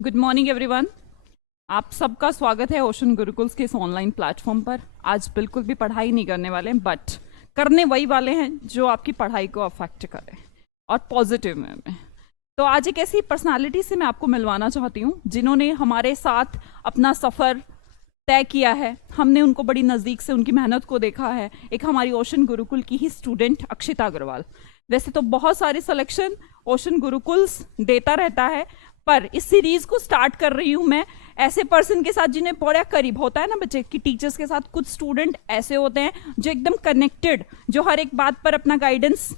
Good morning everyone. आप सबका स्वागत है ओशन गुरुकुल्स के इस ऑनलाइन प्लेटफॉर्म पर। आज बिल्कुल भी पढ़ाई नहीं करने वाले हैं, बट करने वही वाले हैं जो आपकी पढ़ाई को अफेक्ट करें और पॉजिटिव में। तो आज एक ऐसी पर्सनालिटी से मैं आपको मिलवाना चाहती हूँ जिन्होंने हमारे साथ अपना सफ़र तय किया है। हमने उनको बड़ी नज़दीक से उनकी मेहनत को देखा है। एक हमारी ओशन गुरुकुल की ही स्टूडेंट अक्षिता अग्रवाल। वैसे तो बहुत सारे सिलेक्शन ओशन गुरुकुल्स देता रहता है, पर इस सीरीज को स्टार्ट कर रही हूँ मैं ऐसे पर्सन के साथ जिन्हें बड़ा करीब होता है ना बच्चे की टीचर्स के साथ। कुछ स्टूडेंट ऐसे होते हैं जो एकदम कनेक्टेड, जो हर एक बात पर अपना गाइडेंस,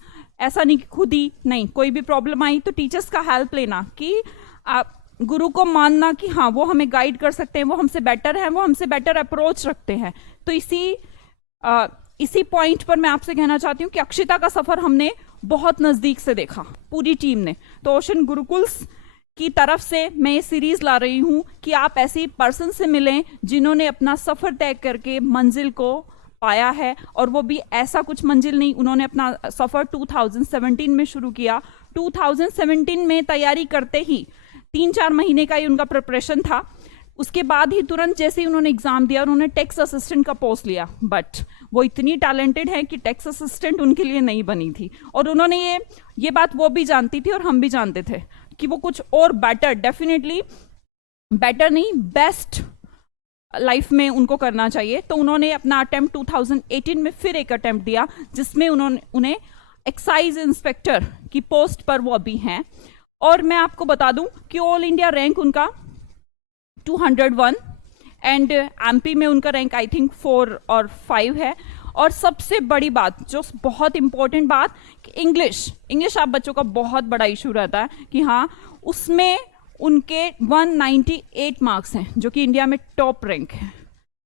ऐसा नहीं कि खुद ही नहीं, कोई भी प्रॉब्लम आई तो टीचर्स का हेल्प लेना, कि आप गुरु को मानना कि हाँ वो हमें गाइड कर सकते हैं, वो हमसे बेटर है, वो हमसे बेटर अप्रोच रखते हैं। तो इसी पॉइंट पर मैं आपसे कहना चाहती हूँ कि अक्षिता का सफर हमने बहुत नजदीक से देखा, पूरी टीम ने। तो ओशन गुरुकुल्स की तरफ से मैं ये सीरीज ला रही हूँ कि आप ऐसी पर्सन से मिलें जिन्होंने अपना सफर तय करके मंजिल को पाया है, और वो भी ऐसा कुछ मंजिल नहीं। उन्होंने अपना सफर 2017 में शुरू किया। 2017 में तैयारी करते ही 3-4 महीने का ही उनका प्रिपरेशन था। उसके बाद ही तुरंत जैसे ही उन्होंने एग्जाम दिया, उन्होंने टैक्स असिस्टेंट का पोस्ट लिया। बट वो इतनी टैलेंटेड है कि टैक्स असिस्टेंट उनके लिए नहीं बनी थी, और उन्होंने ये बात वो भी जानती थी और हम भी जानते थे कि वो कुछ और बेटर, डेफिनेटली बेटर नहीं, बेस्ट लाइफ में उनको करना चाहिए। तो उन्होंने अपना अटेम्प्ट 2018 में फिर एक अटेम्प्ट दिया, जिसमें उन्हें एक्साइज इंस्पेक्टर की पोस्ट पर वो अभी हैं। और मैं आपको बता दूं कि ऑल इंडिया रैंक उनका 201 एंड एमपी में उनका रैंक आई थिंक 4 और 5 है। और सबसे बड़ी बात, जो बहुत इंपॉर्टेंट बात, कि इंग्लिश आप बच्चों का बहुत बड़ा इशू रहता है कि हाँ, उसमें उनके 198 मार्क्स हैं, जो कि इंडिया में टॉप रैंक है।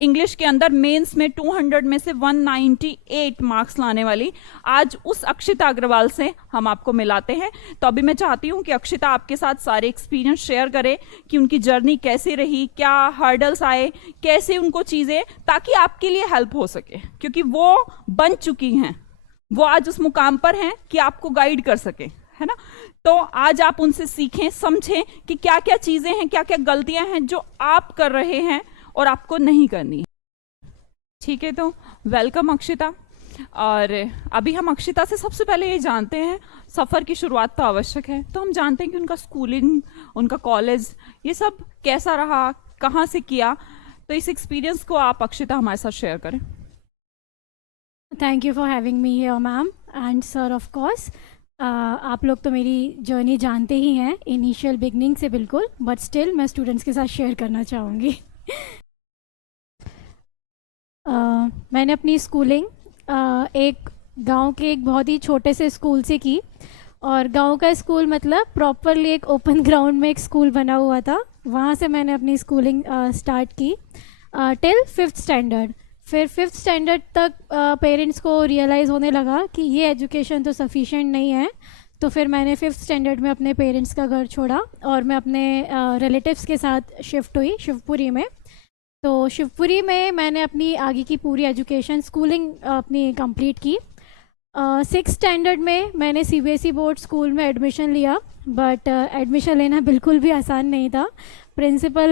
इंग्लिश के अंदर मेंस में 200 में से 198 मार्क्स लाने वाली आज उस अक्षिता अग्रवाल से हम आपको मिलाते हैं। तो अभी मैं चाहती हूं कि अक्षिता आपके साथ सारे एक्सपीरियंस शेयर करे कि उनकी जर्नी कैसी रही, क्या हर्डल्स आए, कैसे उनको चीज़ें, ताकि आपके लिए हेल्प हो सके, क्योंकि वो बन चुकी हैं, वो आज उस मुकाम पर हैं कि आपको गाइड कर सके, है ना। तो आज आप उनसे सीखें, समझें कि क्या क्या चीज़ें हैं, क्या क्या गलतियां हैं जो आप कर रहे हैं और आपको नहीं करनी। ठीक है, तो वेलकम अक्षिता। और अभी हम अक्षिता से सबसे पहले ये जानते हैं, सफ़र की शुरुआत तो आवश्यक है, तो हम जानते हैं कि उनका स्कूलिंग, उनका कॉलेज, ये सब कैसा रहा, कहाँ से किया। तो इस एक्सपीरियंस को आप अक्षिता हमारे साथ शेयर करें। Thank you for having me here ma'am and sir. Of course आप लोग तो मेरी जर्नी जानते ही हैं इनिशियल बिगनिंग से बिल्कुल, बट स्टिल मैं स्टूडेंट्स के साथ शेयर करना चाहूँगी। मैंने अपनी स्कूलिंग एक गांव के एक बहुत ही छोटे से स्कूल से की, और गांव का स्कूल मतलब प्रॉपरली एक ओपन ग्राउंड में एक स्कूल बना हुआ था। वहाँ से मैंने अपनी स्कूलिंग स्टार्ट की टिल 5th स्टैंडर्ड। फिर 5th स्टैंडर्ड तक पेरेंट्स को रियलाइज़ होने लगा कि ये एजुकेशन तो सफिशेंट नहीं है, तो फिर मैंने 5th स्टैंडर्ड में अपने पेरेंट्स का घर छोड़ा और मैं अपने रिलेटिव्स के साथ शिफ्ट हुई शिवपुरी में। तो शिवपुरी में मैंने अपनी आगे की पूरी एजुकेशन, स्कूलिंग अपनी कंप्लीट की। 6th स्टैंडर्ड में मैंने CBSE बोर्ड स्कूल में एडमिशन लिया, बट एडमिशन लेना बिल्कुल भी आसान नहीं था। प्रिंसिपल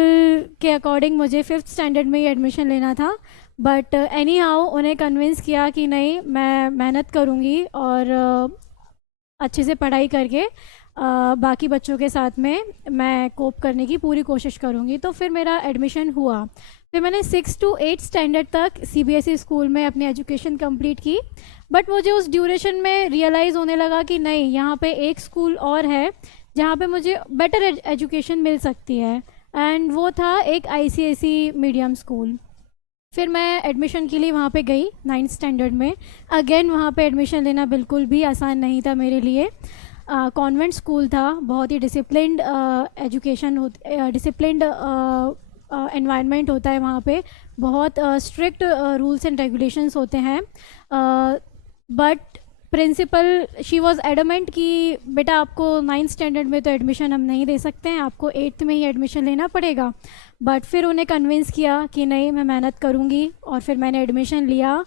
के अकॉर्डिंग मुझे 5th स्टैंडर्ड में ही एडमिशन लेना था, बट एनी हाउ उन्हें कन्विंस किया कि नहीं, मैं मेहनत करूँगी और अच्छे से पढ़ाई करके बाकी बच्चों के साथ में मैं कोप करने की पूरी कोशिश करूँगी। तो फिर मेरा एडमिशन हुआ। फिर मैंने 6 to 8 स्टैंडर्ड तक CBSE स्कूल में अपनी एजुकेशन कंप्लीट की, बट मुझे उस ड्यूरेशन में रियलाइज़ होने लगा कि नहीं, यहाँ पे एक स्कूल और है जहाँ पे मुझे बेटर एजुकेशन मिल सकती है, एंड वो था एक ICSE मीडियम स्कूल। फिर मैं एडमिशन के लिए वहाँ पे गई 9th स्टैंडर्ड में। अगेन वहाँ पे एडमिशन लेना बिल्कुल भी आसान नहीं था मेरे लिए। कॉन्वेंट स्कूल था, बहुत ही डिसिप्लिन्ड एजुकेशन डिसिप्लिन्ड एनवायरनमेंट होता है वहाँ पे, बहुत स्ट्रिक्ट रूल्स एंड रेगुलेशंस होते हैं। But principal she was adamant कि बेटा आपको 9th स्टैंडर्ड में तो एडमिशन हम नहीं दे सकते हैं, आपको 8th में ही एडमिशन लेना पड़ेगा। बट फिर उन्हें कन्विंस किया कि नहीं, मैं मेहनत करूँगी, और फिर मैंने एडमिशन लिया।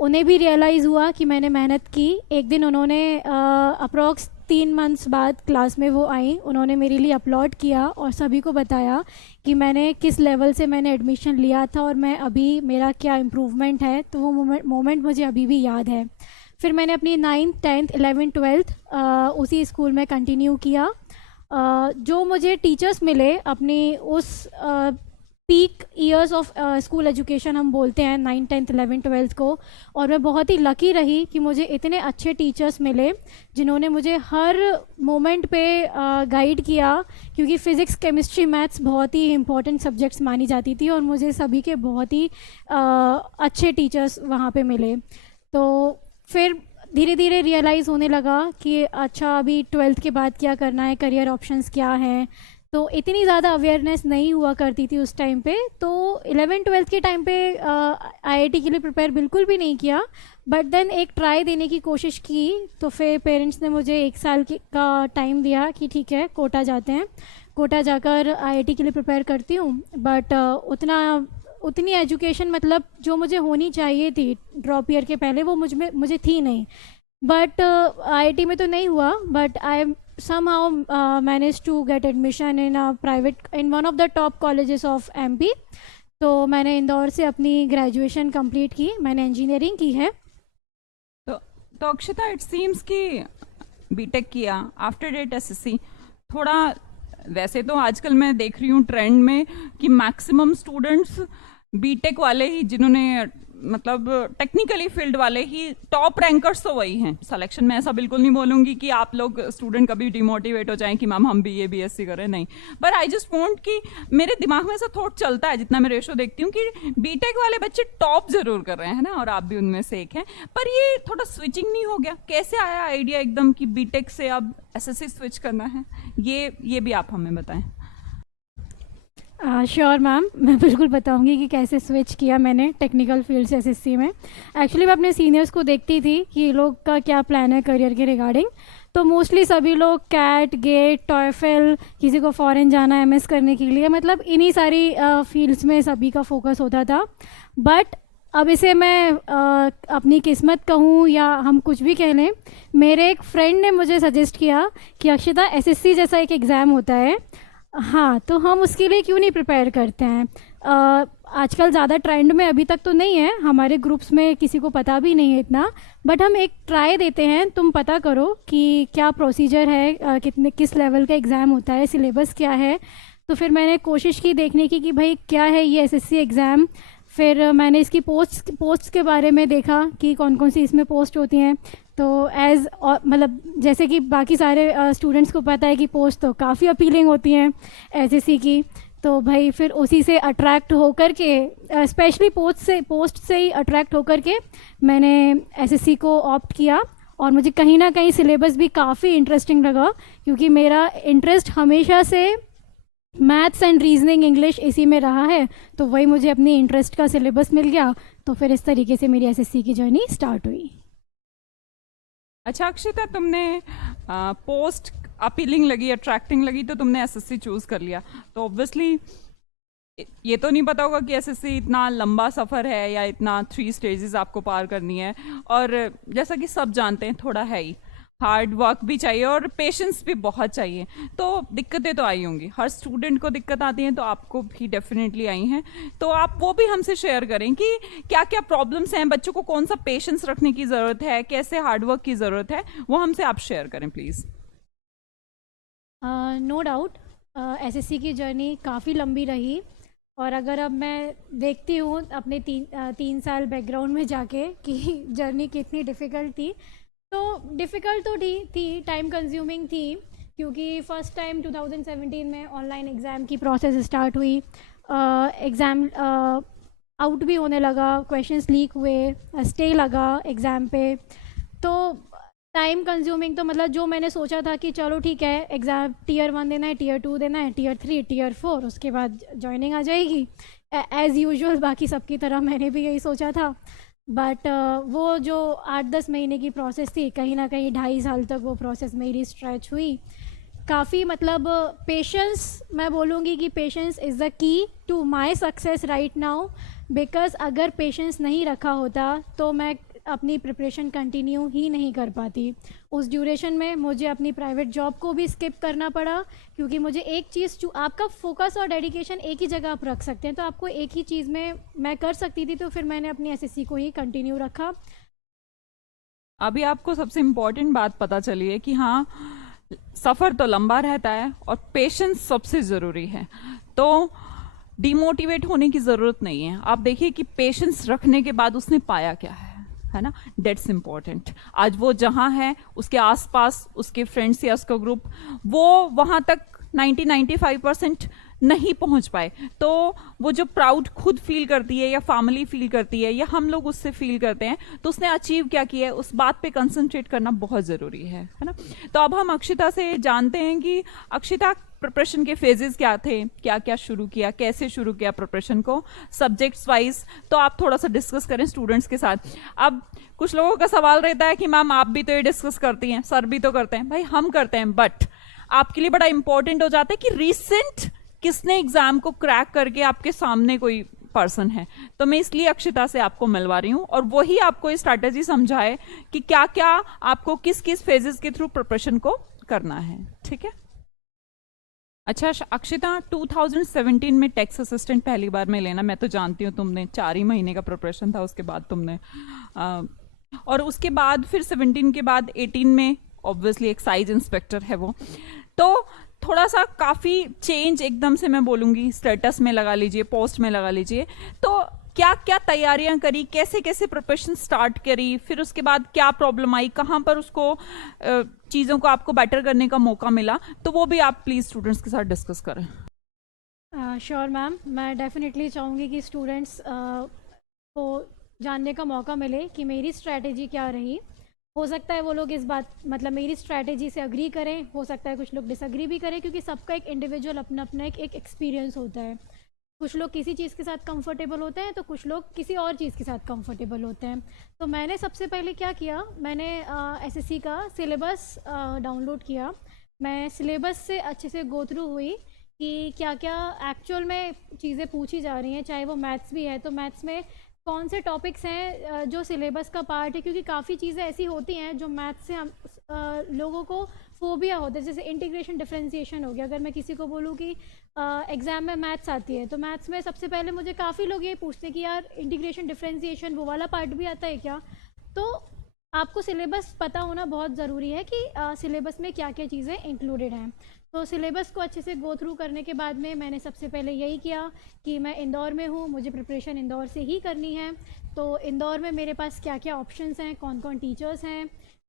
उन्हें भी रियलाइज़ हुआ कि मैंने मेहनत की। एक दिन उन्होंने अप्रॉक्स 3 मंथ्स बाद क्लास में वो आई, उन्होंने मेरे लिए अपलॉड किया और सभी को बताया कि मैंने किस लेवल से मैंने एडमिशन लिया था और मैं अभी मेरा क्या इम्प्रूवमेंट है। तो वो मोमेंट मुझे अभी भी याद है। फिर मैंने अपनी 9th 10th 11th 12th उसी स्कूल में कंटिन्यू किया। जो मुझे टीचर्स मिले अपनी उस peak years of school education हम बोलते हैं 9th 10th 11th 12th को, और मैं बहुत ही लकी रही कि मुझे इतने अच्छे टीचर्स मिले जिन्होंने मुझे हर मोमेंट पे गाइड किया, क्योंकि फ़िज़िक्स केमिस्ट्री मैथ्स बहुत ही इंपॉर्टेंट सब्जेक्ट्स मानी जाती थी और मुझे सभी के बहुत ही अच्छे टीचर्स वहाँ पे मिले। तो फिर धीरे धीरे रियलाइज़ होने लगा कि अच्छा अभी 12th के बाद क्या करना है, करियर ऑप्शंस क्या हैं। तो इतनी ज़्यादा अवेयरनेस नहीं हुआ करती थी उस टाइम पे। तो 11th 12th के टाइम पे आईआईटी के लिए प्रिपेयर बिल्कुल भी नहीं किया, बट देन एक ट्राई देने की कोशिश की। तो फिर पेरेंट्स ने मुझे 1 साल का टाइम दिया कि ठीक है कोटा जाते हैं, कोटा जाकर आईआईटी के लिए प्रिपेयर करती हूँ। बट उतनी एजुकेशन मतलब जो मुझे होनी चाहिए थी ड्रॉप ईयर के पहले वो मुझे थी नहीं। बट आईआईटी में तो नहीं हुआ, but I somehow managed to get admission in a private in one of the top colleges of MP। तो मैंने इंदौर से अपनी ग्रेजुएशन कंप्लीट की, मैंने इंजीनियरिंग की है। तो अक्षता, इट सीम्स कि बीटेक किया आफ्टर डेट एसएससी, थोड़ा वैसे तो आजकल मैं देख रही हूँ ट्रेंड में कि मैक्सिमम स्टूडेंट्स बीटेक वाले ही, जिन्होंने मतलब टेक्निकली फील्ड वाले ही टॉप रैंकर्स तो वही हैं सिलेक्शन में। ऐसा बिल्कुल नहीं बोलूँगी कि आप लोग स्टूडेंट कभी डिमोटिवेट हो जाएं कि मैम हम बीए बीएससी करें, नहीं। बट आई जस्ट वांट कि मेरे दिमाग में ऐसा थॉट चलता है जितना मैं रेशो देखती हूँ कि बीटेक वाले बच्चे टॉप जरूर कर रहे हैं ना, और आप भी उनमें से एक हैं। पर ये थोड़ा स्विचिंग नहीं हो गया? कैसे आया आइडिया एकदम कि बीटेक से अब एसएससी स्विच करना है? ये भी आप हमें बताएं। श्योर मैम, मैं बिल्कुल बताऊंगी कि कैसे स्विच किया मैंने टेक्निकल फील्ड से एसएससी में। एक्चुअली मैं अपने सीनियर्स को देखती थी कि लोग का क्या प्लान है करियर के रिगार्डिंग। तो मोस्टली सभी लोग कैट, गेट, टॉयफेल, किसी को फॉरेन जाना है एमएस करने के लिए, मतलब इन्हीं सारी फील्ड्स में सभी का फोकस होता था। बट अब इसे मैं अपनी किस्मत कहूँ या हम कुछ भी कह लें, मेरे एक फ्रेंड ने मुझे सजेस्ट किया कि अक्षता एसएससी जैसा एक एग्ज़ाम होता है, हाँ तो हम उसके लिए क्यों नहीं प्रिपेयर करते हैं। आजकल ज़्यादा ट्रेंड में अभी तक तो नहीं है, हमारे ग्रुप्स में किसी को पता भी नहीं है इतना, बट हम एक ट्राई देते हैं, तुम पता करो कि क्या प्रोसीजर है, किस लेवल का एग्ज़ाम होता है, सिलेबस क्या है। तो फिर मैंने कोशिश की देखने की कि भाई क्या है ये एसएससी एग्ज़ाम। फिर मैंने इसकी पोस्ट के बारे में देखा कि कौन कौन सी इसमें पोस्ट होती हैं। तो मतलब जैसे कि बाकी सारे स्टूडेंट्स को पता है कि पोस्ट तो काफ़ी अपीलिंग होती हैं एसएससी की। तो भाई फिर उसी से अट्रैक्ट होकर के, स्पेशली पोस्ट से ही अट्रैक्ट होकर के मैंने एसएससी को ऑप्ट किया। और मुझे कहीं ना कहीं सिलेबस भी काफ़ी इंटरेस्टिंग लगा, क्योंकि मेरा इंटरेस्ट हमेशा से मैथ्स एंड रीजनिंग इंग्लिश इसी में रहा है। तो वही मुझे अपनी इंटरेस्ट का सिलेबस मिल गया। तो फिर इस तरीके से मेरी एसएससी की जर्नी स्टार्ट हुई। अच्छा अक्षिता, तुमने पोस्ट अपीलिंग लगी, अट्रैक्टिंग लगी, तो तुमने एसएससी चूज कर लिया। तो ऑब्वियसली ये तो नहीं पता होगा कि एसएससी इतना लंबा सफ़र है या इतना 3 स्टेजेस आपको पार करनी है। और जैसा कि सब जानते हैं थोड़ा है ही, हार्ड वर्क भी चाहिए और पेशेंस भी बहुत चाहिए। तो दिक्कतें तो आई होंगी, हर स्टूडेंट को दिक्कत आती हैं, तो आपको भी डेफिनेटली आई हैं। तो आप वो भी हमसे शेयर करें कि क्या क्या प्रॉब्लम्स हैं, बच्चों को कौन सा पेशेंस रखने की ज़रूरत है, कैसे हार्ड वर्क की ज़रूरत है, वो हमसे आप शेयर करें प्लीज़। नो डाउट एसएससी की जर्नी काफ़ी लंबी रही। और अगर अब मैं देखती हूँ अपने 3 साल बैकग्राउंड में जाके कि जर्नी कितनी डिफ़िकल्ट थी, तो डिफ़िकल्ट तो थी, टाइम कंज्यूमिंग थी, क्योंकि फ़र्स्ट टाइम 2017 में ऑनलाइन एग्ज़ाम की प्रोसेस स्टार्ट हुई। एग्ज़ाम आउट भी होने लगा, क्वेश्चंस लीक हुए, स्टे लगा एग्ज़ाम पे। तो टाइम कंज्यूमिंग तो मतलब जो मैंने सोचा था कि चलो ठीक है एग्ज़ाम Tier 1 देना है, Tier 2 देना है, Tier 3, Tier 4, उसके बाद जॉइनिंग आ जाएगी एज़ यूजुअल, बाकी सबकी तरह मैंने भी यही सोचा था। बट वो जो 8-10 महीने की प्रोसेस थी, कहीं ना कहीं 2.5 साल तक वो प्रोसेस मेरी स्ट्रेच हुई। काफ़ी मतलब पेशेंस, मैं बोलूँगी कि patience is the key to my success right now. Because अगर पेशेंस नहीं रखा होता तो मैं अपनी प्रिपरेशन कंटिन्यू ही नहीं कर पाती। उस ड्यूरेशन में मुझे अपनी प्राइवेट जॉब को भी स्किप करना पड़ा, क्योंकि मुझे एक चीज़ आपका फोकस और डेडिकेशन एक ही जगह आप रख सकते हैं, तो आपको एक ही चीज़ में मैं कर सकती थी, तो फिर मैंने अपनी एसएससी को ही कंटिन्यू रखा। अभी आपको सबसे इम्पोर्टेंट बात पता चली है कि हाँ, सफ़र तो लंबा रहता है और पेशेंस सबसे ज़रूरी है। तो डिमोटिवेट होने की ज़रूरत नहीं है। आप देखिए कि पेशेंस रखने के बाद उसने पाया क्या है ना, डेट्स इम्पॉर्टेंट। आज वो जहाँ है, उसके आसपास उसके फ्रेंड्स या उसका ग्रुप, वो वहाँ तक 90-95% नहीं पहुंच पाए, तो वो जो प्राउड खुद फील करती है या फैमिली फील करती है या हम लोग उससे फील करते हैं, तो उसने अचीव क्या किया है, उस बात पे कंसंट्रेट करना बहुत ज़रूरी है ना। तो अब हम अक्षिता से जानते हैं कि अक्षिता, प्रिपरेशन के फेजेस क्या थे, क्या क्या शुरू किया, कैसे शुरू किया प्रिपरेशन को सब्जेक्ट्स वाइज, तो आप थोड़ा सा डिस्कस करें स्टूडेंट्स के साथ। अब कुछ लोगों का सवाल रहता है कि मैम आप भी तो ये डिस्कस करती हैं, सर भी तो करते हैं। भाई हम करते हैं, बट आपके लिए बड़ा इंपॉर्टेंट हो जाता है कि रिसेंट किसने एग्जाम को क्रैक करके आपके सामने कोई पर्सन है। तो मैं इसलिए अक्षिता से आपको मिलवा रही हूँ और वही आपको ये स्ट्रैटेजी समझाए कि क्या क्या आपको किस किस फेजेस के थ्रू प्रिपरेशन को करना है। ठीक है, अच्छा अक्षिता, 2017 में टैक्स असिस्टेंट पहली बार में लेना, मैं तो जानती हूँ तुमने 4 ही महीने का प्रिपरेशन था, उसके बाद तुमने और उसके बाद फिर 17 के बाद 18 में ऑब्वियसली एक्साइज इंस्पेक्टर है वो, तो थोड़ा सा काफ़ी चेंज एकदम से मैं बोलूँगी, स्टेटस में लगा लीजिए, पोस्ट में लगा लीजिए, तो क्या क्या तैयारियां करी, कैसे कैसे प्रिपरेशन स्टार्ट करी, फिर उसके बाद क्या प्रॉब्लम आई, कहाँ पर उसको चीज़ों को आपको बेटर करने का मौका मिला, तो वो भी आप प्लीज़ स्टूडेंट्स के साथ डिस्कस करें। श्योर मैम, मैं डेफिनेटली चाहूँगी कि स्टूडेंट्स को जानने का मौका मिले कि मेरी स्ट्रैटेजी क्या रही। हो सकता है वो लोग इस बात मतलब मेरी स्ट्रैटेजी से अग्री करें, हो सकता है कुछ लोग डिसअग्री भी करें, क्योंकि सबका एक इंडिविजुअल अपना अपना एक एक्सपीरियंस होता है। कुछ लोग किसी चीज़ के साथ कंफर्टेबल होते हैं, तो कुछ लोग किसी और चीज़ के साथ कंफर्टेबल होते हैं। तो मैंने सबसे पहले क्या किया, मैंने एसएससी का सिलेबस डाउनलोड किया। मैं सिलेबस से अच्छे से गो थ्रू हुई कि क्या क्या एक्चुअल में चीज़ें पूछी जा रही हैं, चाहे वो मैथ्स भी है तो मैथ्स में कौन से टॉपिक्स हैं जो सिलेबस का पार्ट है, क्योंकि काफ़ी चीज़ें ऐसी होती हैं जो मैथ्स से हम लोगों को फोबिया होता है। जैसे इंटीग्रेशन डिफरेंशिएशन हो गया, अगर मैं किसी को बोलूँ कि एग्ज़ाम में मैथ्स आती है, तो मैथ्स में सबसे पहले मुझे काफ़ी लोग ये पूछते हैं कि यार इंटीग्रेशन डिफरेंशिएशन वो वाला पार्ट भी आता है क्या। तो आपको सिलेबस पता होना बहुत ज़रूरी है कि सिलेबस में क्या क्या चीज़ें इंक्लूडेड हैं। तो सिलेबस को अच्छे से गो थ्रू करने के बाद में मैंने सबसे पहले यही किया कि मैं इंदौर में हूँ, मुझे प्रिपरेशन इंदौर से ही करनी है। तो इंदौर में मेरे पास क्या क्या ऑप्शंस हैं, कौन कौन टीचर्स हैं,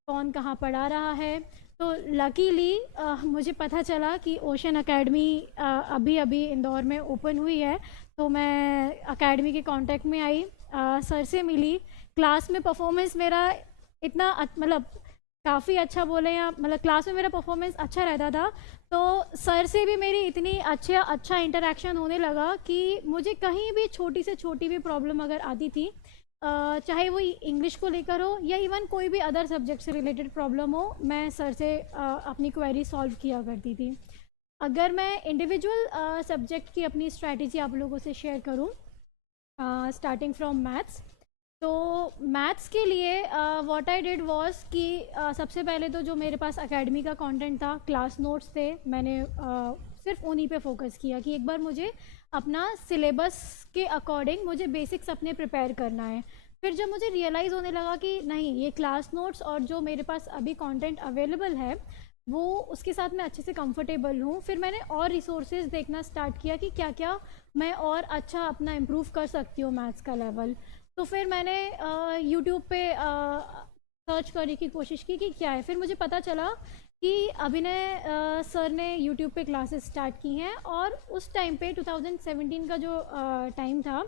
कौन कहाँ पढ़ा रहा है। तो लकीली मुझे पता चला कि ओशन अकेडमी अभी अभी इंदौर में ओपन हुई है। तो मैं अकेडमी के कांटेक्ट में आई, सर से मिली। क्लास में परफॉर्मेंस मेरा इतना मतलब काफ़ी अच्छा बोले या मतलब क्लास में मेरा परफॉर्मेंस अच्छा रहता था, तो सर से भी मेरी इतनी अच्छा इंटरेक्शन होने लगा कि मुझे कहीं भी छोटी से छोटी भी प्रॉब्लम अगर आती थी, चाहे वो इंग्लिश को लेकर हो या इवन कोई भी अदर सब्जेक्ट से रिलेटेड प्रॉब्लम हो, मैं सर से अपनी क्वेरी सॉल्व किया करती थी। अगर मैं इंडिविजुअल सब्जेक्ट की अपनी स्ट्रैटेजी आप लोगों से शेयर करूं, स्टार्टिंग फ्रॉम मैथ्स, तो मैथ्स के लिए व्हाट आई डिड वाज कि सबसे पहले तो जो मेरे पास एकेडमी का कंटेंट था, क्लास नोट्स थे, मैंने सिर्फ उन्हीं पे फोकस किया कि एक बार मुझे अपना सिलेबस के अकॉर्डिंग मुझे बेसिक्स अपने प्रिपेयर करना है। फिर जब मुझे रियलाइज़ होने लगा कि नहीं, ये क्लास नोट्स और जो मेरे पास अभी कंटेंट अवेलेबल है वो उसके साथ मैं अच्छे से कंफर्टेबल हूँ, फिर मैंने और रिसोर्सेज देखना स्टार्ट किया कि क्या क्या मैं और अच्छा अपना इम्प्रूव कर सकती हूँ मैथ्स का लेवल। तो फिर मैंने यूट्यूब पे सर्च करने की कोशिश की कि क्या है। फिर मुझे पता चला कि अभिनय सर ने यूट्यूब पे क्लासेस स्टार्ट की हैं, और उस टाइम पे 2017 का जो टाइम था,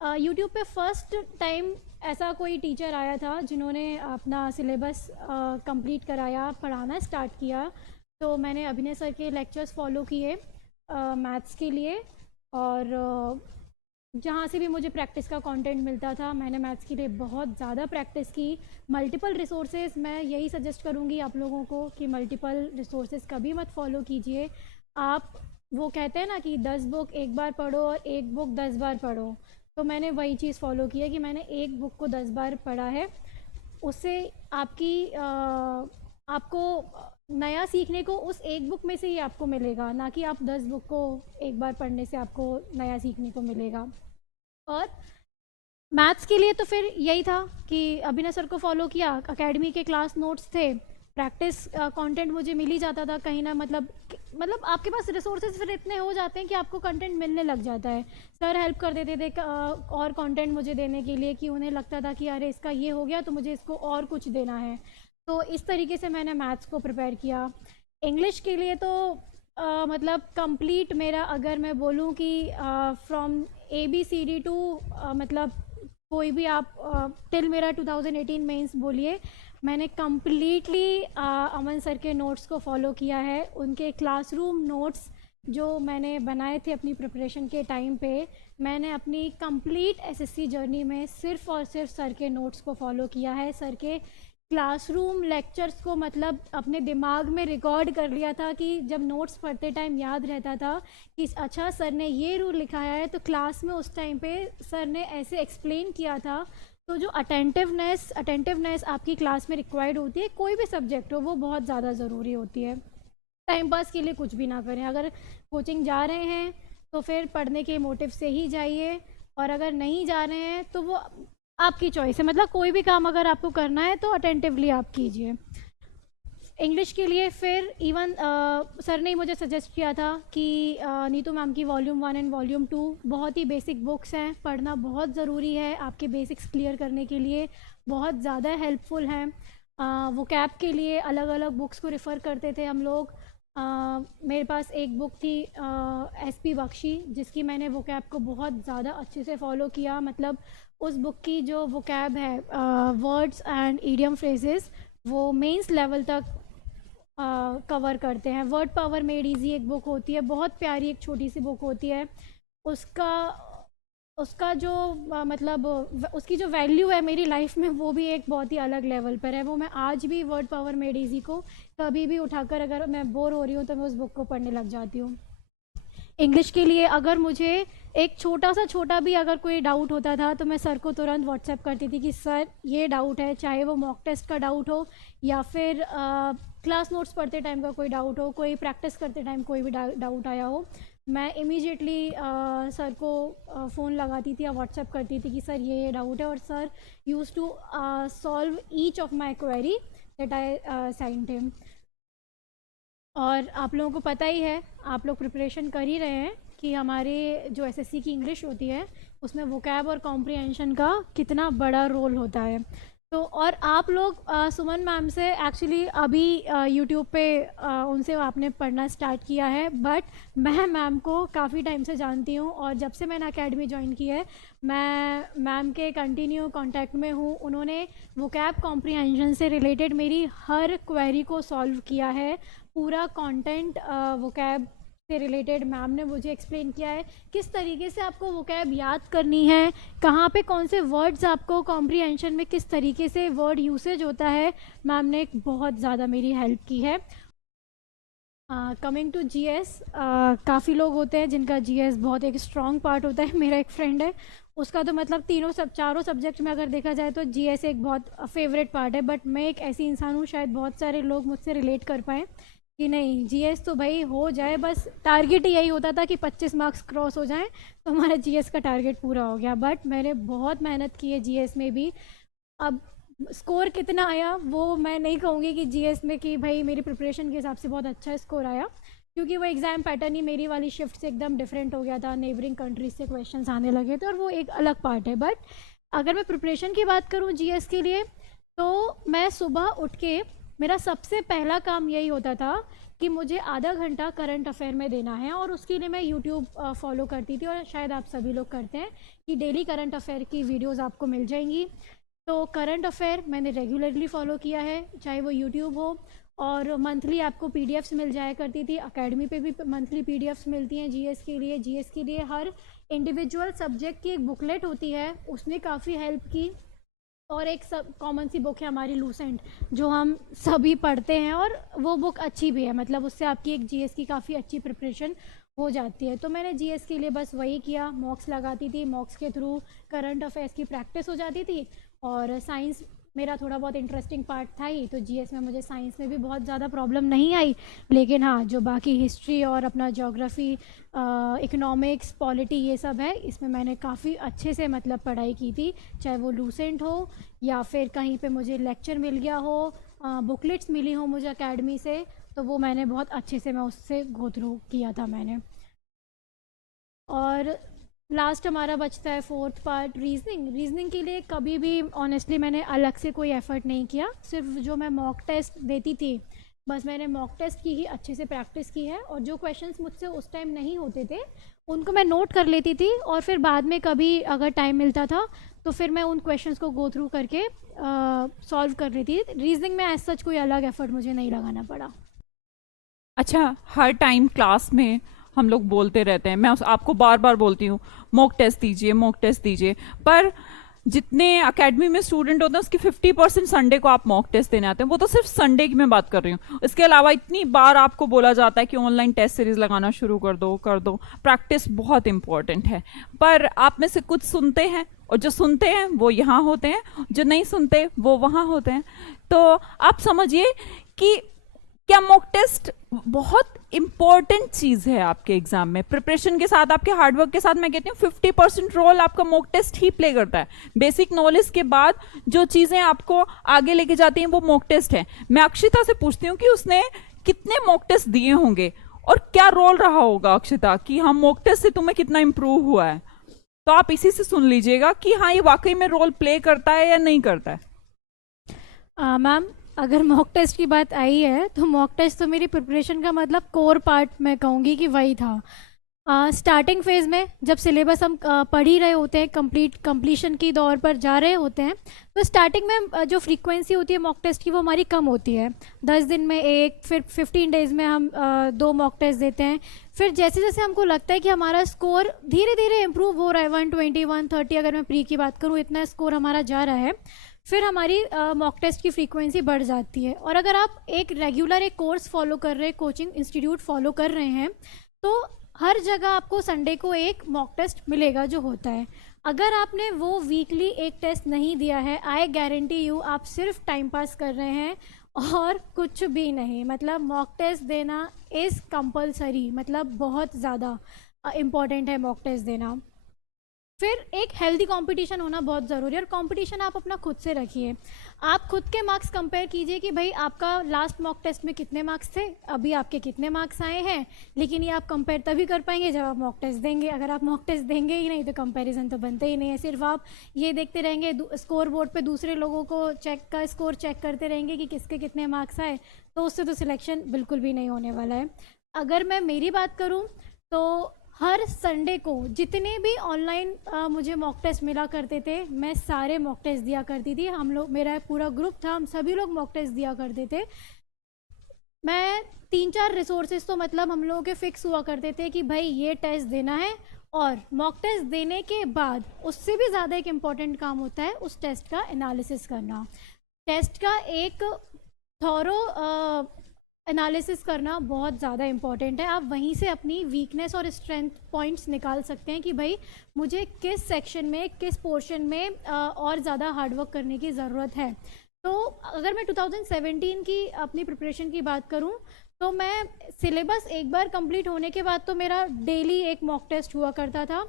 यूट्यूब पे फर्स्ट टाइम ऐसा कोई टीचर आया था जिन्होंने अपना सिलेबस कंप्लीट कराया, पढ़ाना स्टार्ट किया। तो मैंने अभिनय सर के लेक्चर्स फॉलो किए मैथ्स के लिए, और जहाँ से भी मुझे प्रैक्टिस का कंटेंट मिलता था मैंने मैथ्स के लिए बहुत ज़्यादा प्रैक्टिस की। मल्टीपल रिसोर्सेज, मैं यही सजेस्ट करूँगी आप लोगों को कि मल्टीपल रिसोर्सेज कभी मत फॉलो कीजिए आप। वो कहते हैं ना कि 10 बुक एक बार पढ़ो और एक बुक 10 बार पढ़ो, तो मैंने वही चीज़ फॉलो की है कि मैंने एक बुक को 10 बार पढ़ा है। उससे आपकी आपको नया सीखने को उस एक बुक में से ही आपको मिलेगा, ना कि आप 10 बुक को एक बार पढ़ने से आपको नया सीखने को मिलेगा। और मैथ्स के लिए तो फिर यही था कि अभिनव सर को फॉलो किया, एकेडमी के क्लास नोट्स थे, प्रैक्टिस कंटेंट मुझे मिल ही जाता था कहीं ना, मतलब आपके पास रिसोर्सेज फिर इतने हो जाते हैं कि आपको कंटेंट मिलने लग जाता है। सर हेल्प कर देते थे और कंटेंट मुझे देने के लिए, कि उन्हें लगता था कि अरे इसका ये हो गया तो मुझे इसको और कुछ देना है। तो इस तरीके से मैंने मैथ्स को प्रिपेयर किया। इंग्लिश के लिए तो मतलब कंप्लीट मेरा, अगर मैं बोलूँ कि फ्रॉम ABCD टू मतलब कोई भी आप टिल मेरा 2018 मेंस बोलिए, मैंने कम्प्लीटली अमन सर के नोट्स को फॉलो किया है। उनके क्लासरूम नोट्स जो मैंने बनाए थे अपनी प्रिपरेशन के टाइम पे, मैंने अपनी कंप्लीट SSC जर्नी में सिर्फ़ और सिर्फ सर के नोट्स को फॉलो किया है। सर के क्लासरूम लेक्चर्स को मतलब अपने दिमाग में रिकॉर्ड कर लिया था कि जब नोट्स पढ़ते टाइम याद रहता था कि अच्छा सर ने ये रूल लिखाया है, तो क्लास में उस टाइम पे सर ने ऐसे एक्सप्लेन किया था। तो जो अटेंटिवनेस आपकी क्लास में रिक्वायर्ड होती है, कोई भी सब्जेक्ट हो, वो बहुत ज़्यादा ज़रूरी होती है। टाइम पास के लिए कुछ भी ना करें। अगर कोचिंग जा रहे हैं तो फिर पढ़ने के मोटिव से ही जाइए, और अगर नहीं जा रहे हैं तो वो आपकी चॉइस है। मतलब कोई भी काम अगर आपको करना है तो अटेंटिवली आप कीजिए। इंग्लिश के लिए फिर इवन सर ने मुझे सजेस्ट किया था कि नीतू मैम की वॉल्यूम 1 एंड वॉल्यूम 2 बहुत ही बेसिक बुक्स हैं, पढ़ना बहुत ज़रूरी है आपके बेसिक्स क्लियर करने के लिए, बहुत ज़्यादा हेल्पफुल हैं। वो कैब के लिए अलग अलग बुक्स को रेफ़र करते थे हम लोग। मेरे पास एक बुक थी SP बख्शी, जिसकी मैंने वो कैब को बहुत ज़्यादा अच्छे से फॉलो किया। मतलब उस बुक की जो वो कैब है, वर्ड्स एंड ईडियम फ्रेजेस, वो मेंस लेवल तक कवर करते हैं। वर्ड पावर मेड इजी एक बुक होती है, बहुत प्यारी एक छोटी सी बुक होती है। उसका उसका जो मतलब उसकी जो वैल्यू है मेरी लाइफ में, वो भी एक बहुत ही अलग लेवल पर है। वो मैं आज भी वर्ड पावर मेड इजी को कभी भी उठाकर, अगर मैं बोर हो रही हूँ तो मैं उस बुक को पढ़ने लग जाती हूँ। इंग्लिश के लिए अगर मुझे एक छोटा भी अगर कोई डाउट होता था तो मैं सर को तुरंत व्हाट्सएप करती थी कि सर ये डाउट है, चाहे वो मॉक टेस्ट का डाउट हो या फिर क्लास नोट्स पढ़ते टाइम का कोई डाउट हो, कोई प्रैक्टिस करते टाइम कोई भी डाउट आया हो, मैं इमीडिएटली सर को फ़ोन लगाती थी या व्हाट्सएप करती थी कि सर ये डाउट है, और sir use to solve each of my query that I sent him. और आप लोगों को पता ही है, आप लोग प्रिपरेशन कर ही रहे हैं कि हमारे जो SSC की इंग्लिश होती है उसमें वोकैब और कॉम्प्रिहेंशन का कितना बड़ा रोल होता है। तो और आप लोग सुमन मैम से एक्चुअली अभी यूट्यूब पे उनसे आपने पढ़ना स्टार्ट किया है, बट मैं मैम को काफ़ी टाइम से जानती हूँ, और जब से मैंने एकेडमी ज्वाइन की है मैं मैम के कंटिन्यू कांटेक्ट में हूँ। उन्होंने वोकैब कॉम्प्रिहेंशन से रिलेटेड मेरी हर क्वेरी को सॉल्व किया है। पूरा कंटेंट वोकैब से रिलेटेड मैम ने मुझे एक्सप्लेन किया है, किस तरीके से आपको वोकैब याद करनी है, कहाँ पे कौन से वर्ड्स आपको कॉम्प्रिहेंशन में किस तरीके से वर्ड यूसेज होता है। मैम ने बहुत ज़्यादा मेरी हेल्प की है। कमिंग टू GS, काफ़ी लोग होते हैं जिनका GS बहुत एक स्ट्रॉन्ग पार्ट होता है। मेरा एक फ्रेंड है, उसका तो मतलब चारों सब्जेक्ट में अगर देखा जाए तो GS एक बहुत फेवरेट पार्ट है। बट मैं एक ऐसी इंसान हूँ, शायद बहुत सारे लोग मुझसे रिलेट कर पाएँ कि नहीं, GS तो भाई हो जाए, बस टारगेट ही यही होता था कि 25 मार्क्स क्रॉस हो जाएं तो हमारा GS का टारगेट पूरा हो गया। बट मैंने बहुत मेहनत की है GS में भी। अब स्कोर कितना आया वो मैं नहीं कहूँगी कि GS में कि भाई मेरी प्रिपरेशन के हिसाब से बहुत अच्छा स्कोर आया, क्योंकि वो एग्ज़ाम पैटर्न ही मेरी वाली शिफ्ट से एकदम डिफरेंट हो गया था। नेबरिंग कंट्रीज से क्वेश्चंस आने लगे थे और वो एक अलग पार्ट है। बट अगर मैं प्रिपरेशन की बात करूँ GS के लिए, तो मैं सुबह उठ के मेरा सबसे पहला काम यही होता था कि मुझे आधा घंटा करंट अफेयर में देना है, और उसके लिए मैं यूट्यूब फॉलो करती थी, और शायद आप सभी लोग करते हैं कि डेली करंट अफेयर की वीडियोस आपको मिल जाएंगी। तो करंट अफेयर मैंने रेगुलरली फॉलो किया है, चाहे वो यूट्यूब हो, और मंथली आपको PDFs मिल जाया करती थी। एकेडमी पे भी मंथली PDFs मिलती हैं GS के लिए। GS के लिए हर इंडिविजुअल सब्जेक्ट की एक बुकलेट होती है, उसने काफ़ी हेल्प की। और एक सब कॉमन सी बुक है हमारी लूसेंट, जो हम सभी पढ़ते हैं, और वो बुक अच्छी भी है, मतलब उससे आपकी एक GS की काफ़ी अच्छी प्रिपरेशन हो जाती है। तो मैंने GS के लिए बस वही किया, मॉक्स लगाती थी, मॉक्स के थ्रू करंट अफेयर्स की प्रैक्टिस हो जाती थी। और साइंस मेरा थोड़ा बहुत इंटरेस्टिंग पार्ट था ही, तो जीएस में मुझे साइंस में भी बहुत ज़्यादा प्रॉब्लम नहीं आई। लेकिन हाँ, जो बाकी हिस्ट्री और अपना ज्योग्राफी, इकोनॉमिक्स, पॉलिटी, ये सब है, इसमें मैंने काफ़ी अच्छे से मतलब पढ़ाई की थी। चाहे वो लूसेंट हो या फिर कहीं पे मुझे लेक्चर मिल गया हो, बुकलेट्स मिली हो मुझे एकेडमी से, तो वो मैंने बहुत अच्छे से मैं उससे गो थ्रू किया था मैंने। और लास्ट हमारा बचता है फोर्थ पार्ट, रीजनिंग। रीजनिंग के लिए कभी भी ऑनेस्टली मैंने अलग से कोई एफर्ट नहीं किया, सिर्फ जो मैं मॉक टेस्ट देती थी बस मैंने मॉक टेस्ट की ही अच्छे से प्रैक्टिस की है। और जो क्वेश्चंस मुझसे उस टाइम नहीं होते थे उनको मैं नोट कर लेती थी, और फिर बाद में कभी अगर टाइम मिलता था तो फिर मैं उन क्वेश्चंस को गो थ्रू करके सॉल्व कर लेती थी। रीजनिंग में एज सच कोई अलग एफर्ट मुझे नहीं लगाना पड़ा। अच्छा, हर टाइम क्लास में हम लोग बोलते रहते हैं, आपको बार बार बोलती हूँ मॉक टेस्ट दीजिए, मॉक टेस्ट दीजिए, पर जितने एकेडमी में स्टूडेंट होते हैं उसकी 50% संडे को आप मॉक टेस्ट देने आते हैं। वो तो सिर्फ संडे की मैं बात कर रही हूँ। इसके अलावा इतनी बार आपको बोला जाता है कि ऑनलाइन टेस्ट सीरीज लगाना शुरू कर दो। प्रैक्टिस बहुत इंपॉर्टेंट है, पर आप में से कुछ सुनते हैं, और जो सुनते हैं वो यहाँ होते हैं, जो नहीं सुनते वो वहाँ होते हैं। तो आप समझिए कि क्या मॉक टेस्ट बहुत इंपॉर्टेंट चीज है आपके एग्जाम में। प्रिपरेशन के साथ, आपके हार्डवर्क के साथ, मैं कहती हूँ 50% रोल आपका मॉक टेस्ट ही प्ले करता है। बेसिक नॉलेज के बाद जो चीजें आपको आगे लेके जाती हैं वो मॉक टेस्ट है। मैं अक्षिता से पूछती हूँ कि उसने कितने मॉक टेस्ट दिए होंगे और क्या रोल रहा होगा अक्षिता कि हाँ मॉक टेस्ट से तुम्हें कितना इंप्रूव हुआ है। तो आप इसी से सुन लीजिएगा कि हाँ ये वाकई में रोल प्ले करता है या नहीं करता है। मैम, अगर मॉक टेस्ट की बात आई है तो मॉक टेस्ट तो मेरी प्रिपरेशन का मतलब कोर पार्ट मैं कहूँगी कि वही था। स्टार्टिंग फेज़ में जब सिलेबस हम पढ़ ही रहे होते हैं, कंप्लीशन की दौर पर जा रहे होते हैं, तो स्टार्टिंग में जो फ्रीक्वेंसी होती है मॉक टेस्ट की वो हमारी कम होती है। 10 दिन में एक, फिर 15 डेज़ में हम 2 मॉक टेस्ट देते हैं। फिर जैसे जैसे हमको लगता है कि हमारा स्कोर धीरे धीरे इम्प्रूव हो रहा है, 120, 130, अगर मैं प्री की बात करूँ, इतना स्कोर हमारा जा रहा है, फिर हमारी मॉक टेस्ट की फ्रीक्वेंसी बढ़ जाती है। और अगर आप एक रेगुलर एक कोर्स फॉलो कर रहे हैं, कोचिंग इंस्टीट्यूट फॉलो कर रहे हैं, तो हर जगह आपको संडे को एक मॉक टेस्ट मिलेगा जो होता है। अगर आपने वो वीकली एक टेस्ट नहीं दिया है, आई गारंटी यू आप सिर्फ टाइम पास कर रहे हैं और कुछ भी नहीं। मतलब मॉक टेस्ट देना इज़ कंपलसरी, मतलब बहुत ज़्यादा इम्पॉर्टेंट है मॉक टेस्ट देना। फिर एक हेल्दी कंपटीशन होना बहुत ज़रूरी है, और कंपटीशन आप अपना खुद से रखिए। आप खुद के मार्क्स कंपेयर कीजिए कि भाई आपका लास्ट मॉक टेस्ट में कितने मार्क्स थे, अभी आपके कितने मार्क्स आए हैं। लेकिन ये आप कंपेयर तभी कर पाएंगे जब आप मॉक टेस्ट देंगे। अगर आप मॉक टेस्ट देंगे ही नहीं तो कंपैरिजन तो बनते ही नहीं है। सिर्फ आप ये देखते रहेंगे स्कोर बोर्ड पे दूसरे लोगों को स्कोर चेक करते रहेंगे कि किसके कितने मार्क्स आए, तो उससे तो सिलेक्शन बिल्कुल भी नहीं होने वाला है। अगर मैं मेरी बात करूँ तो हर संडे को जितने भी ऑनलाइन मुझे मॉक टेस्ट मिला करते थे, मैं सारे मॉक टेस्ट दिया करती थी। हम लोग, मेरा पूरा ग्रुप था, हम सभी लोग मॉक टेस्ट दिया करते थे। मैं 3-4 रिसोर्सेज तो मतलब हम लोगों के फिक्स हुआ करते थे कि भाई ये टेस्ट देना है। और मॉक टेस्ट देने के बाद उससे भी ज़्यादा एक इम्पॉर्टेंट काम होता है उस टेस्ट का एनालिसिस करना। टेस्ट का एक थॉरो एनालिसिस करना बहुत ज़्यादा इम्पॉर्टेंट है। आप वहीं से अपनी वीकनेस और स्ट्रेंथ पॉइंट्स निकाल सकते हैं कि भाई मुझे किस सेक्शन में, किस पोर्शन में और ज़्यादा हार्डवर्क करने की ज़रूरत है। तो अगर मैं 2017 की अपनी प्रिपरेशन की बात करूं, तो मैं सिलेबस एक बार कंप्लीट होने के बाद तो मेरा डेली एक मॉक टेस्ट हुआ करता था।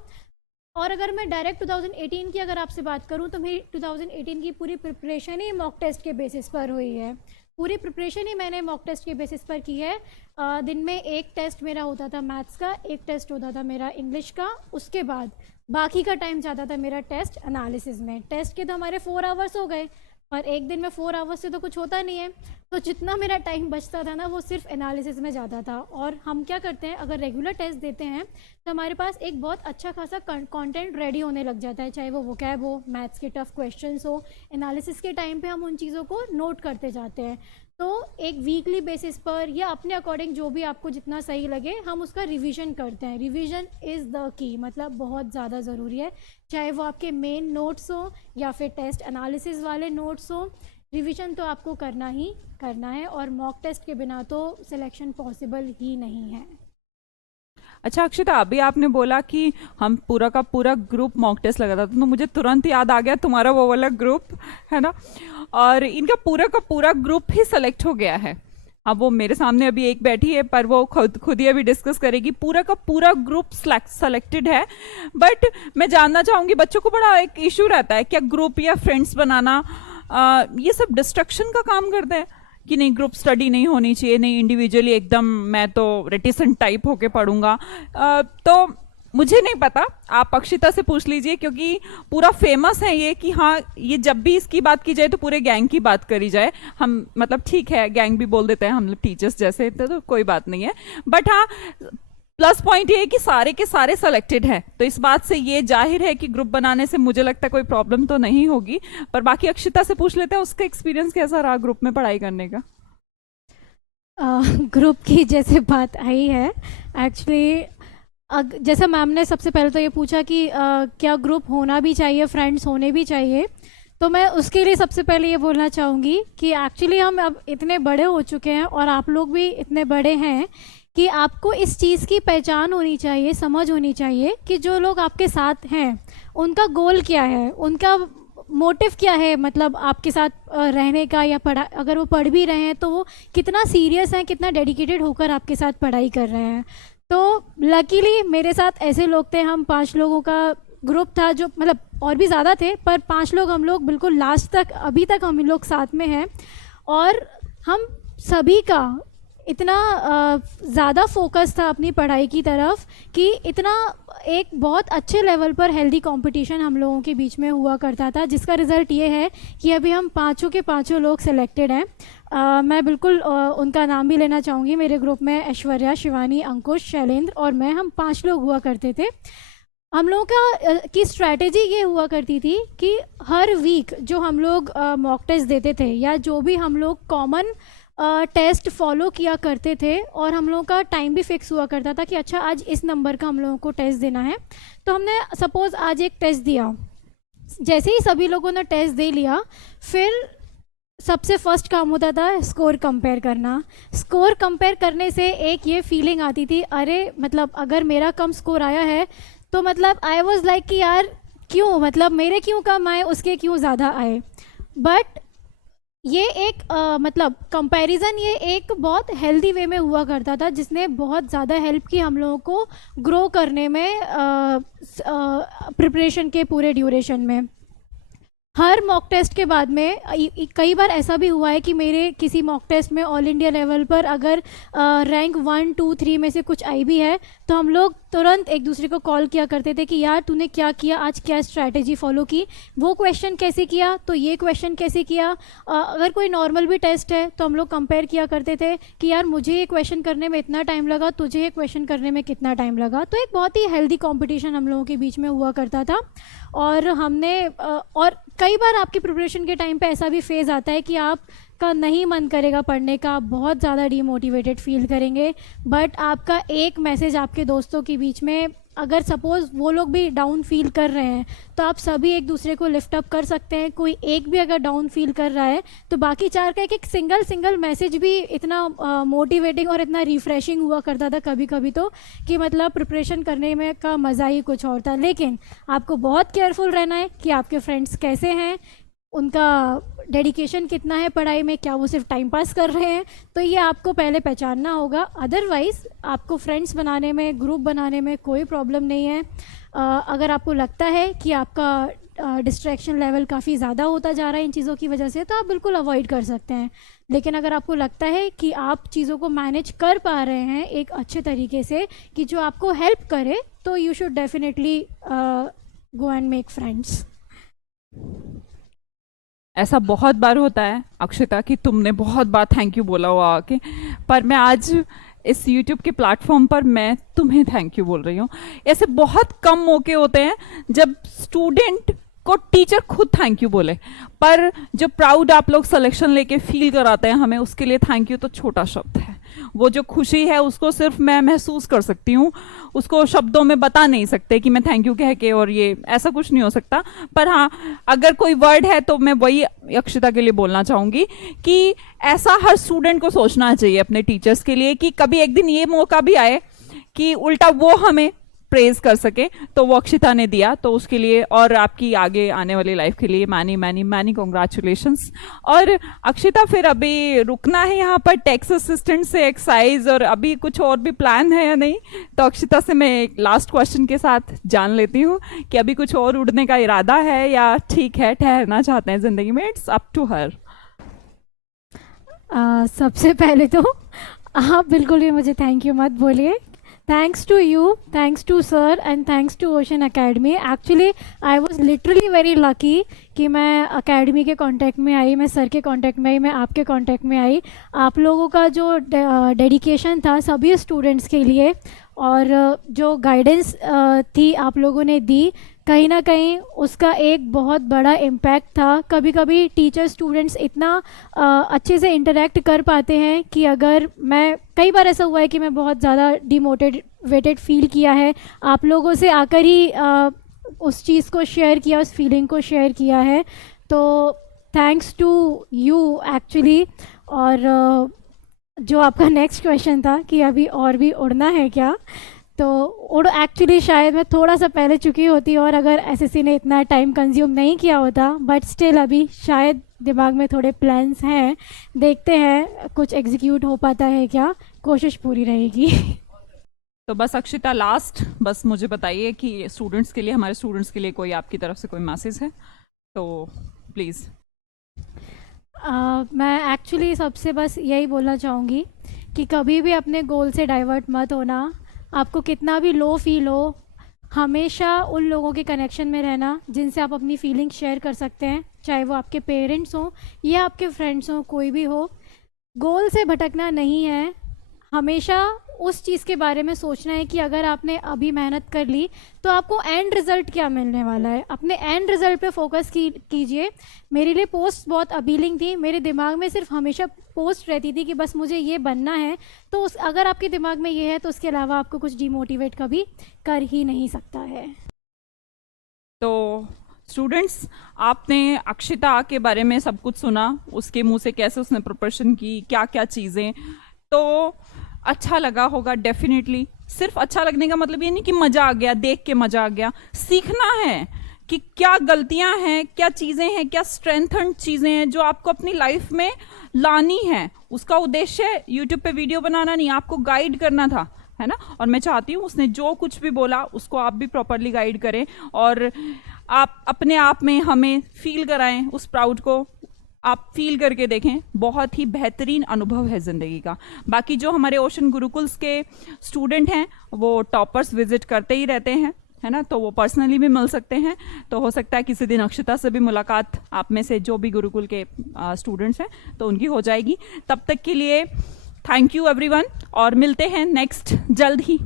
और अगर मैं डायरेक्ट 2018 की अगर आपसे बात करूं तो मेरी 2018 की पूरी प्रिपरेशन ही मॉक टेस्ट के बेसिस पर हुई है। पूरी प्रिपरेशन ही मैंने मॉक टेस्ट के बेसिस पर की है। दिन में एक टेस्ट मेरा होता था मैथ्स का, एक टेस्ट होता था मेरा इंग्लिश का, उसके बाद बाकी का टाइम जाता था मेरा टेस्ट एनालिसिस में। टेस्ट के तो हमारे 4 आवर्स हो गए, पर एक दिन में 4 आवर्स से तो कुछ होता नहीं है। तो जितना मेरा टाइम बचता था ना वो सिर्फ एनालिसिस में जाता था। और हम क्या करते हैं, अगर रेगुलर टेस्ट देते हैं तो हमारे पास एक बहुत अच्छा खासा कंटेंट रेडी होने लग जाता है, चाहे वो वोकैब हो, मैथ्स के टफ क्वेश्चंस हो। एनालिसिस के टाइम पे हम उन चीज़ों को नोट करते जाते हैं। तो एक वीकली बेसिस पर या अपने अकॉर्डिंग जो भी आपको जितना सही लगे, हम उसका रिवीजन करते हैं। रिवीजन इज़ द की, मतलब बहुत ज़्यादा ज़रूरी है। चाहे वो आपके मेन नोट्स हो या फिर टेस्ट एनालिसिस वाले नोट्स हो, रिवीजन तो आपको करना ही करना है। और मॉक टेस्ट के बिना तो सिलेक्शन पॉसिबल ही नहीं है। अच्छा अक्षिता, अभी आपने बोला कि हम पूरा का पूरा ग्रुप मॉक टेस्ट लगा था, तो मुझे तुरंत याद आ गया तुम्हारा वो वाला ग्रुप है ना, और इनका पूरा का पूरा ग्रुप ही सेलेक्ट हो गया है। अब वो मेरे सामने अभी एक बैठी है, पर वो खुद खुद ही अभी डिस्कस करेगी। पूरा का पूरा ग्रुप सेलेक्टेड है, बट मैं जानना चाहूंगी, बच्चों को बड़ा एक इशू रहता है क्या ग्रुप या फ्रेंड्स बनाना ये सब डिस्ट्रक्शन का काम करते हैं कि नहीं, ग्रुप स्टडी नहीं होनी चाहिए, नहीं इंडिविजुअली एकदम मैं तो रेटिसेंट टाइप होके पढ़ूंगा। तो मुझे नहीं पता, आप अक्षिता से पूछ लीजिए, क्योंकि पूरा फेमस है ये कि हाँ ये जब भी इसकी बात की जाए तो पूरे गैंग की बात करी जाए। हम मतलब ठीक है गैंग भी बोल देते हैं हम लोग टीचर्स जैसे, तो कोई बात नहीं है, बट हाँ प्लस पॉइंट ये है कि सारे के सारे सेलेक्टेड है, तो इस बात से ये जाहिर है कि ग्रुप बनाने से मुझे लगता है कोई प्रॉब्लम तो नहीं होगी। पर बाकी अक्षिता से पूछ लेते हैं उसका एक्सपीरियंस कैसा रहा ग्रुप में पढ़ाई करने का। ग्रुप की जैसे बात आई है, एक्चुअली जैसा मैम ने सबसे पहले तो ये पूछा कि क्या ग्रुप होना भी चाहिए, फ्रेंड्स होने भी चाहिए, तो मैं उसके लिए सबसे पहले ये बोलना चाहूँगी कि एक्चुअली हम अब इतने बड़े हो चुके हैं और आप लोग भी इतने बड़े हैं कि आपको इस चीज़ की पहचान होनी चाहिए, समझ होनी चाहिए कि जो लोग आपके साथ हैं उनका गोल क्या है, उनका मोटिव क्या है, मतलब आपके साथ रहने का, या पढ़ा अगर वो पढ़ भी रहे हैं तो वो कितना सीरियस हैं, कितना डेडिकेटेड होकर आपके साथ पढ़ाई कर रहे हैं। तो लकीली मेरे साथ ऐसे लोग थे, हम 5 लोगों का ग्रुप था, जो मतलब और भी ज़्यादा थे पर 5 लोग हम लोग बिल्कुल लास्ट तक अभी तक हम लोग साथ में हैं। और हम सभी का इतना ज़्यादा फोकस था अपनी पढ़ाई की तरफ कि इतना एक बहुत अच्छे लेवल पर हेल्दी कंपटीशन हम लोगों के बीच में हुआ करता था, जिसका रिज़ल्ट ये है कि अभी हम पाँचों के पाँचों लोग सिलेक्टेड हैं। मैं बिल्कुल उनका नाम भी लेना चाहूँगी। मेरे ग्रुप में ऐश्वर्या, शिवानी, अंकुश, शैलेंद्र और मैं, हम 5 लोग हुआ करते थे। हम लोगों का की स्ट्रैटेजी ये हुआ करती थी कि हर वीक जो हम लोग मॉक टेस्ट देते थे या जो भी हम लोग कॉमन टेस्ट फॉलो किया करते थे, और हम लोगों का टाइम भी फिक्स हुआ करता था कि अच्छा आज इस नंबर का हम लोगों को टेस्ट देना है। तो हमने सपोज़ आज एक टेस्ट दिया, जैसे ही सभी लोगों ने टेस्ट दे लिया, फिर सबसे फर्स्ट काम होता था स्कोर कंपेयर करना। स्कोर कंपेयर करने से एक ये फीलिंग आती थी, अरे मतलब अगर मेरा कम स्कोर आया है तो मतलब आई वॉज लाइक कि यार क्यों, मतलब मेरे क्यों कम आए, उसके क्यों ज़्यादा आए। बट ये एक मतलब कंपैरिजन ये एक बहुत हेल्दी वे में हुआ करता था, जिसने बहुत ज़्यादा हेल्प की हम लोगों को ग्रो करने में प्रिपरेशन के पूरे ड्यूरेशन में। हर मॉक टेस्ट के बाद में कई बार ऐसा भी हुआ है कि मेरे किसी मॉक टेस्ट में ऑल इंडिया लेवल पर अगर रैंक 1, 2, 3 में से कुछ आई भी है तो हम लोग तुरंत एक दूसरे को कॉल किया करते थे कि यार तूने क्या किया आज, क्या स्ट्रैटेजी फॉलो की, वो क्वेश्चन कैसे किया, तो ये क्वेश्चन कैसे किया। अगर कोई नॉर्मल भी टेस्ट है तो हम लोग कंपेयर किया करते थे कि यार मुझे ये क्वेश्चन करने में इतना टाइम लगा, तुझे ये क्वेश्चन करने में कितना टाइम लगा। तो एक बहुत ही हेल्दी कॉम्पिटिशन हम लोगों के बीच में हुआ करता था। और हमने और कई बार आपकी प्रिपरेशन के टाइम पे ऐसा भी फेज़ आता है कि आपका नहीं मन करेगा पढ़ने का, आप बहुत ज़्यादा डीमोटिवेटेड फील करेंगे, बट आपका एक मैसेज आपके दोस्तों के बीच में, अगर सपोज़ वो लोग भी डाउन फील कर रहे हैं तो आप सभी एक दूसरे को लिफ्ट अप कर सकते हैं। कोई एक भी अगर डाउन फील कर रहा है तो बाकी 4 का एक सिंगल मैसेज भी इतना मोटिवेटिंग और इतना रिफ्रेशिंग हुआ करता था कभी कभी तो, कि मतलब प्रिपरेशन करने में का मज़ा ही कुछ और था। लेकिन आपको बहुत केयरफुल रहना है कि आपके फ्रेंड्स कैसे हैं, उनका डेडिकेशन कितना है पढ़ाई में, क्या वो सिर्फ टाइम पास कर रहे हैं, तो ये आपको पहले पहचानना होगा। अदरवाइज़ आपको फ्रेंड्स बनाने में, ग्रुप बनाने में कोई प्रॉब्लम नहीं है। अगर आपको लगता है कि आपका डिस्ट्रैक्शन लेवल काफ़ी ज़्यादा होता जा रहा है इन चीज़ों की वजह से, तो आप बिल्कुल अवॉइड कर सकते हैं। लेकिन अगर आपको लगता है कि आप चीज़ों को मैनेज कर पा रहे हैं एक अच्छे तरीके से कि जो आपको हेल्प करे, तो you should definitely go and make friends. ऐसा बहुत बार होता है अक्षिता कि तुमने बहुत बार थैंक यू बोला हुआ आके, पर मैं आज इस YouTube के प्लेटफॉर्म पर मैं तुम्हें थैंक यू बोल रही हूँ। ऐसे बहुत कम मौके होते हैं जब स्टूडेंट को टीचर खुद थैंक यू बोले, पर जो प्राउड आप लोग सिलेक्शन लेके फील कराते हैं हमें, उसके लिए थैंक यू तो छोटा शब्द है। वो जो खुशी है उसको सिर्फ मैं महसूस कर सकती हूँ, उसको शब्दों में बता नहीं सकते कि मैं थैंक यू कह के, और ये ऐसा कुछ नहीं हो सकता। पर हाँ, अगर कोई वर्ड है तो मैं वही अक्षिता के लिए बोलना चाहूँगी कि ऐसा हर स्टूडेंट को सोचना चाहिए अपने टीचर्स के लिए कि कभी एक दिन ये मौका भी आए कि उल्टा वो हमें प्रेज कर सके, तो वो अक्षिता ने दिया। तो उसके लिए और आपकी आगे आने वाली लाइफ के लिए मैनी मैनी मैनी कॉन्ग्रेचुलेशंस। और अक्षिता फिर अभी रुकना है यहाँ पर टैक्स असिस्टेंट से एक्साइज, और अभी कुछ और भी प्लान है या नहीं? तो अक्षिता से मैं एक लास्ट क्वेश्चन के साथ जान लेती हूँ कि अभी कुछ और उड़ने का इरादा है या ठीक है ठहरना चाहते हैं जिंदगी में? It's up to her. सबसे पहले तो आप बिल्कुल भी मुझे थैंक यू मत बोलिए। Thanks to you, thanks to sir and thanks to Ocean Academy. Actually I was literally very lucky कि मैं एकेडमी के कांटेक्ट में आई, मैं सर के कांटेक्ट में आई, मैं आपके कांटेक्ट में आई। आप लोगों का जो डेडिकेशन था सभी स्टूडेंट्स के लिए, और जो गाइडेंस थी आप लोगों ने दी, कहीं ना कहीं उसका एक बहुत बड़ा इम्पैक्ट था। कभी कभी टीचर स्टूडेंट्स इतना अच्छे से इंटरेक्ट कर पाते हैं कि अगर मैं, कई बार ऐसा हुआ है कि मैं बहुत ज़्यादा डिमोटिवेटेड फील किया है, आप लोगों से आकर ही उस चीज़ को शेयर किया, उस फीलिंग को शेयर किया है। तो थैंक्स टू यू एक्चुअली। और जो आपका नेक्स्ट क्वेश्चन था कि अभी और भी उड़ना है क्या, तो उड़ एक्चुअली शायद मैं थोड़ा सा पहले चुकी होती और अगर एसएससी ने इतना टाइम कंज्यूम नहीं किया होता, बट स्टिल अभी शायद दिमाग में थोड़े प्लान्स हैं, देखते हैं कुछ एग्जीक्यूट हो पाता है क्या, कोशिश पूरी रहेगी। तो बस अक्षिता लास्ट बस मुझे बताइए कि स्टूडेंट्स के लिए, हमारे स्टूडेंट्स के लिए कोई आपकी तरफ से कोई मैसेज है तो प्लीज़। मैं एक्चुअली सबसे बस यही बोलना चाहूँगी कि कभी भी अपने गोल से डाइवर्ट मत होना। आपको कितना भी लो फील हो, हमेशा उन लोगों के कनेक्शन में रहना जिनसे आप अपनी फीलिंग शेयर कर सकते हैं, चाहे वो आपके पेरेंट्स हों या आपके फ्रेंड्स हों, कोई भी हो। गोल से भटकना नहीं है, हमेशा उस चीज़ के बारे में सोचना है कि अगर आपने अभी मेहनत कर ली तो आपको एंड रिज़ल्ट क्या मिलने वाला है। अपने एंड रिज़ल्ट पे फोकस कीजिए। मेरे लिए पोस्ट बहुत अपीलिंग थी, मेरे दिमाग में सिर्फ हमेशा पोस्ट रहती थी कि बस मुझे ये बनना है। तो अगर आपके दिमाग में ये है तो उसके अलावा आपको कुछ डिमोटिवेट कभी कर ही नहीं सकता है। तो स्टूडेंट्स, आपने अक्षिता के बारे में सब कुछ सुना, उसके मुंह से कैसे उसने प्रिपरेशन की, क्या क्या चीज़ें, तो अच्छा लगा होगा डेफिनेटली। सिर्फ अच्छा लगने का मतलब ये नहीं कि मज़ा आ गया, देख के मज़ा आ गया। सीखना है कि क्या गलतियां हैं, क्या चीज़ें हैं, क्या स्ट्रेंथन चीज़ें हैं जो आपको अपनी लाइफ में लानी है। उसका उद्देश्य यूट्यूब पे वीडियो बनाना नहीं, आपको गाइड करना था, है ना। और मैं चाहती हूँ उसने जो कुछ भी बोला उसको आप भी प्रॉपरली गाइड करें और आप अपने आप में हमें फील कराएं, उस प्राउड को आप फील करके देखें। बहुत ही बेहतरीन अनुभव है ज़िंदगी का। बाकी जो हमारे ओशन गुरुकुल्स के स्टूडेंट हैं वो टॉपर्स विजिट करते ही रहते हैं, है ना, तो वो पर्सनली भी मिल सकते हैं। तो हो सकता है किसी दिन अक्षिता से भी मुलाकात आप में से जो भी गुरुकुल के स्टूडेंट्स हैं तो उनकी हो जाएगी। तब तक के लिए थैंक यू एवरीवन और मिलते हैं नेक्स्ट जल्द ही।